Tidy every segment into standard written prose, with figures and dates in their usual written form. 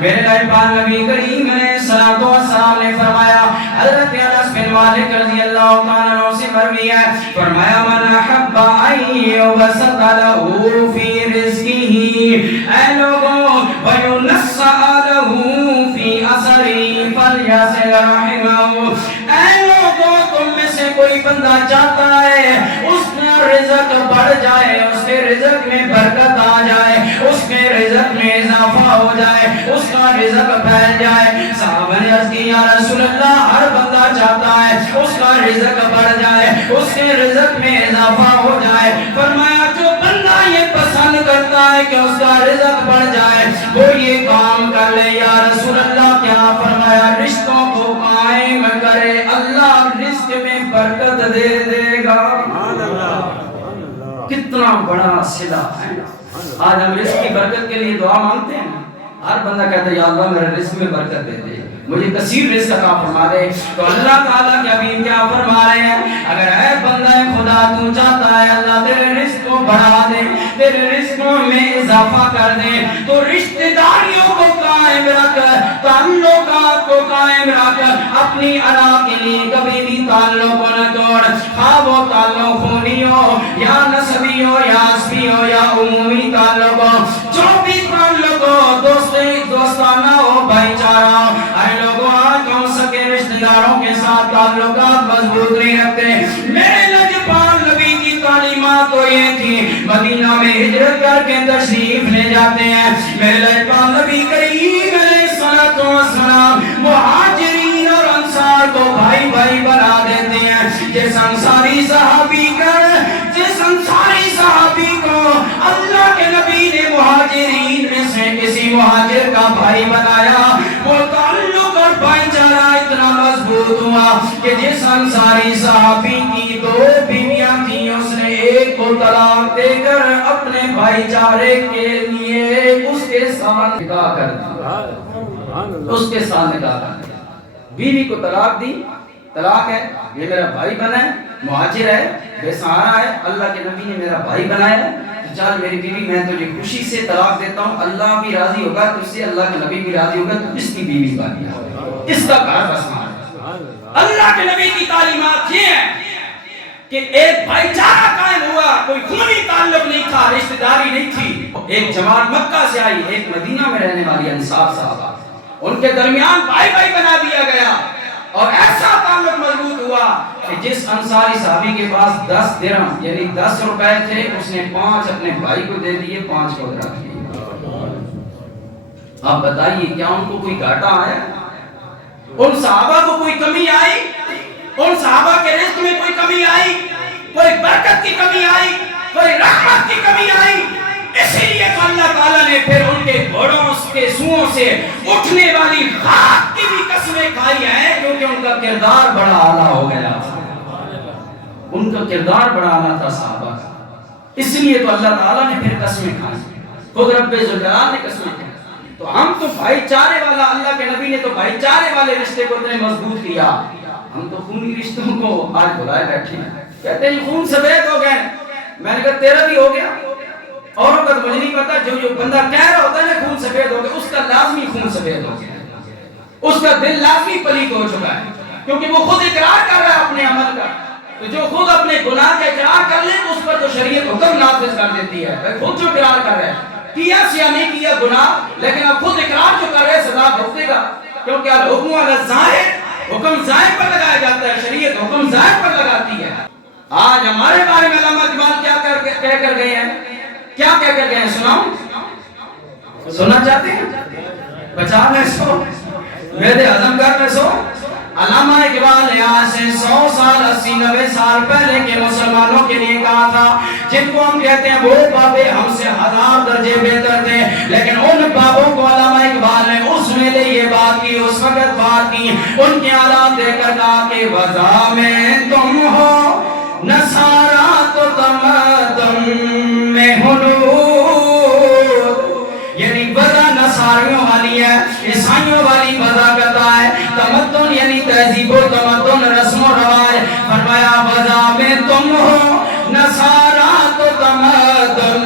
میرے پاک نبی کریم علیہ الصلوۃ والسلام نے فرمایا، حضرت انس بن مالک رضی اللہ تعالیٰ عنہ سے مروی ہے، فرمایا من احب ان یبسط له فی رزقہ، اے لوگوں وینسع له فی اثرہ فلیصل رحمہ، اے لوگوں تم میں سے کوئی بندہ چاہتا ہے اس کا رزق بڑھ جائے، اس کے رزق میں برکت آ جائے، اس کے رزق میں اضافہ ہو جائے، اس کا رزق پھیل جائے، صحابہ نے عرض کی یا رسول اللہ ہر بندہ چاہتا ہے اس کا رزق بڑھ جائے، اس کے رزق میں اضافہ ہو جائے، فرمایا جو بندہ یہ پسند کرتا ہے کہ اس کا رزق بڑھ جائے وہ یہ کام کر لے۔ یا رسول اللہ کیا فرمایا؟ رشتوں کو قائم کرے، اللہ رزق میں برکت دے دے گا۔ کتنا بڑا صلہ ہے۔ آج ہم رزق کی برکت کے لیے دعا مانگتے ہیں، ہر بندہ کہتا ہے یا اللہ میرے رزق میں برکت دے دے، مجھے کثیر رزق عطا فرما دے۔ تو اللہ تعالیٰ کے حبیب کیا فرما رہے ہیں؟ اگر اے بندہ خدا تو چاہتا ہے اللہ تیرے رزق کو بڑھا دے، تیرے رزقوں میں اضافہ کر دے، تو رشتہ داریوں کو قائم رکھ، تعلقات کو قائم رکھ، اپنی ادا کے لیے کبھی بھی تعلق کو نہ توڑ، خواہ وہ تعلق خونی ہو یا نسبی ہو یا عصبی ہو یا عمومی تعلق ہو، جو بھی تعلق ہو دوستانہ ہو، بھائی چارہ، اے لوگوں آج ہم سکے رشتہ داروں کے ساتھ تعلقات مضبوط نہیں رکھتے۔ میرے لجپال نبی کی تعلیمات تو یہ تھی، مدینہ میں ہجرت کر کے تشریف لے جاتے ہیں، میرے لجپال نبی کریم علیہ الصلوۃ والسلام مہاجرین اور انصار کو بھائی بھائی بنا دیتے ہیں۔ جس انصاری صحابی کو اللہ کے نبی نے مہاجرین میں سے کسی مہاجر کا بھائی بنایا، وہ تعلق اور بھائی چارہ اتنا مضبوط ہوا کہ جس انصاری صحابی کی 2 بیویاں تھیں اس نے ایک کو طلاق دے کر اپنے بھائی چارے کے لیے اس کے ساتھ نکاح کر دیا، اس کے ساتھ نکاح کر دیا، بیوی کو طلاق دی، طلاق ہے، یہ میرا بھائی بنا ہے، مہاجر ہے، بے سہارا ہے، اللہ کے نبی نے میرا بھائی بنایا ہے، چل میری بیوی میں تجھے خوشی سے طلاق دیتا ہوں، اللہ بھی راضی ہوگا تجھ سے، اللہ کے نبی بھی راضی ہوگا، تو اس کی بیوی بن گیا، اس کا گھر بسنا ہے۔ اللہ کے نبی کی تعلیمات یہ ہیں کہ ایک بھائی چارہ قائم ہوا، کوئی خونی تعلق نہیں تھا، رشتہ داری نہیں تھی۔ ایک جماعت مکہ سے آئی، ایک مدینہ میں رہنے والی انصار صحابہ، ان کے درمیان بھائی بھائی بنا دیا گیا، اور ایسا تعلق مضبوط ہوا کہ جس انصاری صحابی کے پاس 10 درہم یعنی 10 روپے تھے، اس نے 5 اپنے بھائی کو دے دیے، 5 کو رکھ لیے۔ آپ بتائیے کیا ان کو کوئی گھاٹا آیا؟ ان صحابہ کو کوئی کمی آئی؟ ان صحابہ کے رزق میں کوئی کمی آئی؟ کوئی برکت کی کمی آئی؟ کوئی رحمت کی کمی آئی؟ اسی لیے تو اللہ تعالیٰ نے پھر ان کے گھوڑوں کے سوؤں سے اٹھنے والی خاک کی بھی قسمیں کھائی ہیں، کیونکہ ان کا کردار بڑا اعلیٰ ہو گیا تھا، ان کا کردار بڑا اعلیٰ تھا صحابہ کا، اس لیے تو اللہ تعالیٰ نے پھر قسمیں کھائی، خود رب ذوالجلال نے قسمیں کھائی۔ تو ہم تو بھائی چارے والا، اللہ کے نبی نے تو بھائی چارے والے رشتے کو اتنے مضبوط کیا، ہم تو خونی رشتوں کو آج بلائے بیٹھے ہیں، کہتے ہیں خون سفید ہو گئے، میں نے کہا تیرا بھی ہو گیا، اوروں کا تو مجھے نہیں پتا، جو بندہ کہہ رہا ہوتا ہے نا خون سفید ہو گیا، اس کا لازمی خون سفید ہو گیا، اس کا دل لازمی پلید ہو چکا ہے، کیونکہ وہ خود اقرار کر رہا ہے اپنے عمل کا، تو جو خود اپنے گناہ کا اقرار کر لے تو اس پر تو شریعت حکم نافذ کر دیتی ہے، خود جو اقرار کر رہا ہے، کیا سیا نہیں کیا گناہ، لیکن اب خود اقرار جو کر رہے سزا بھگتے گا، کیونکہ الحکم علی الظاہر، حکم ظاہر پر لگایا جاتا ہے، شریعت حکم ظاہر پر لگاتی ہے۔ آج ہمارے بارے میں علامہ اقبال کیا کہہ کر گئے ہیں، کیا کہہ کر گئے ہیں، سناؤں؟ سننا چاہتے ہیں؟ 50 میں 100 وعدے ہضم کر میں 100۔ علامہ اقبال نے آج سے 100 سال 80-90 سال پہلے کے مسلمانوں کے لیے کہا تھا، جن کو ہم کہتے ہیں وہ بابے ہم سے 1000 درجے بہتر تھے، لیکن ان بابوں کو علامہ اقبال نے اس ویلے یہ بات کی، اس وقت بات کی، ان کے حالات دیکھ کر کہا کہ وضع میں تم ہو نصارا تو تمدن میں حلول، یعنی وضع نصاریوں والی ہے، عیسائیوں والی وضع کرتا ہے، تمدن یعنی تہذیب و تمدن، رسم و رواج، فرمایا وضع میں تم ہو نصارا تو تمدن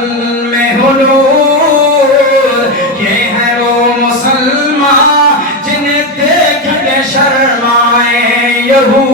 میں حلول، یہ ہے وہ مسلمان یہود